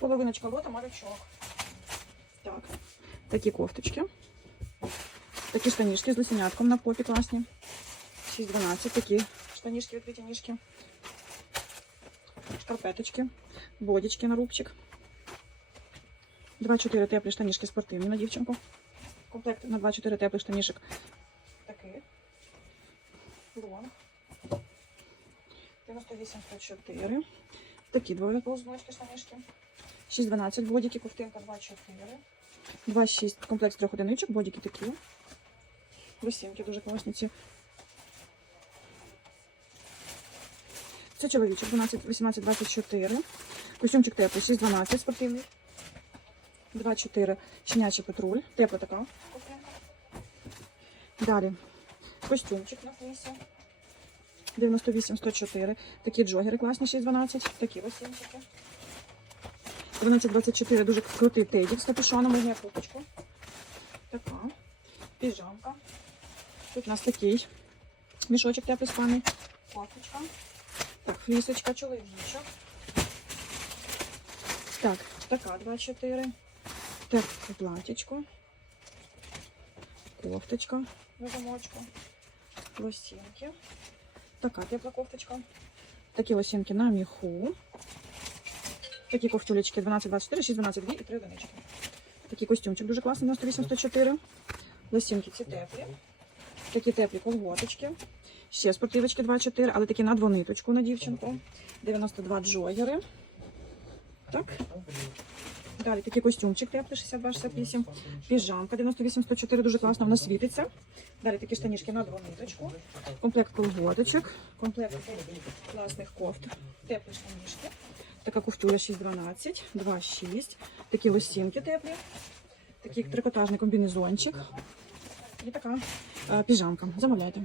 Половиночка лота, малючок. Так, такі кофточки. Такі штанішки з лисенятком на попі класні. 6-12, такі штанішки, відкриті ніжки. Шкарпеточки, бодічки на рубчик. 2-4 теплі штанішки спортивні на дівчинку. Комплект на 2-4 теплих штанішок. Такий. Лонг. 98-104. Такі двоє ползночки штанішки. 6-12 бодіки, ковтинка 2-4. 2-6 комплект трьох одиничок, бодіки такі. Лосінки дуже класні ці. Це чоловічок 12, 18, 24. Костюмчик теплий, 6-12 спортивний. 2-4 щенячий патруль. Тепла така. Далі. Костюмчик на флісі. 98-104. Такі джогери класні, 6-12. Такі лосінчики. 12-24 дуже крутий тедік з капюшоном, можна купочку. Така. Піжамка. Тут у нас такий мішочок теплий спаний. Кофточка. Так, флісочка, чоловічок. Так, така 2-4. Так, платічко. Кофточка на замочку. Лосінки. Така тепла кофточка. Такі лосінки на міху. Такі кофтюлечки 12, 24, 6, 12, 2 і 3 одинички. Такий костюмчик дуже класний, 98, 104. Лосінки ці теплі. Такі теплі колготочки. Ще спортивочки 2-4, але такі на двониточку на дівчинку. 92 джогери. Так. Далі такий костюмчик теплий, 62-68. Піжамка 98-104, дуже класно, вона світиться. Далі такі штанішки на двониточку. Комплект колготочок. Комплект класних кофт. Теплі штанішки. Така кофтуля 612, 2,6. Такі лосінки теплі. Такий трикотажний комбінезончик. І така е, піжамка. Замовляйте.